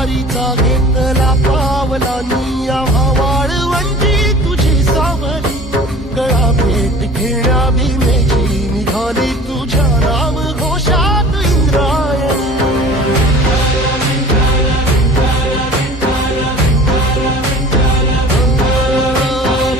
वारीचा घेतला पावलांनी आम्हा वाळवंटी तुझी सावली गळा भेट घेण्या भीमेची निघाली तुझ्या नाम घोषात इंद्रायणी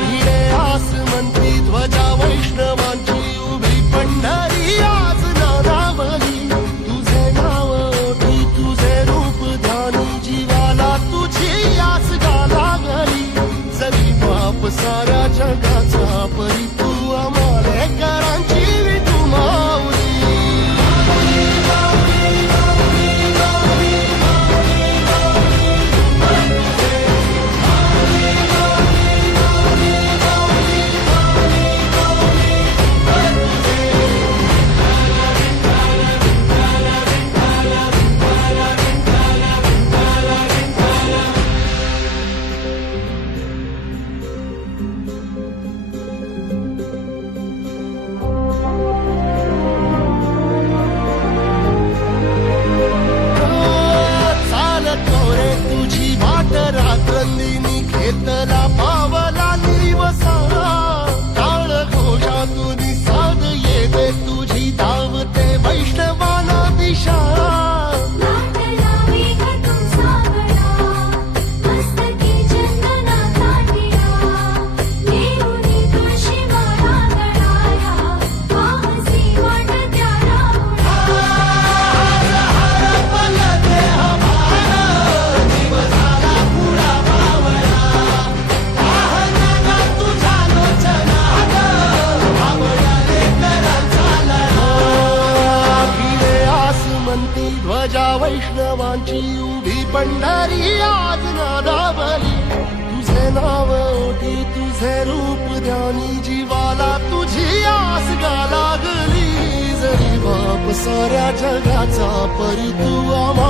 भिडे आसमंती ध्वजा वैष्णवांची उभी पंढरी आज नादावली तुझे नाव ओठी तुझे रूप ध्यानी जीवाला तुझी आस गा लागली जरी बाप साऱ्या जगाचा परी तू आमालेकरांची विठू माऊली रात्रंदिनी घेतला पावला निवसा टाळ घोषातून साध येते तुझी धावते वैष्णवाना दिशा ध्वजा वैष्णवांची उभी पंढरी आज नादावली तुझे नाव ओठी तुझे रूप ध्यानी जीवाला तुझी आस गा लागली जरी बाप साऱ्या जगाचा परी तू आम्हा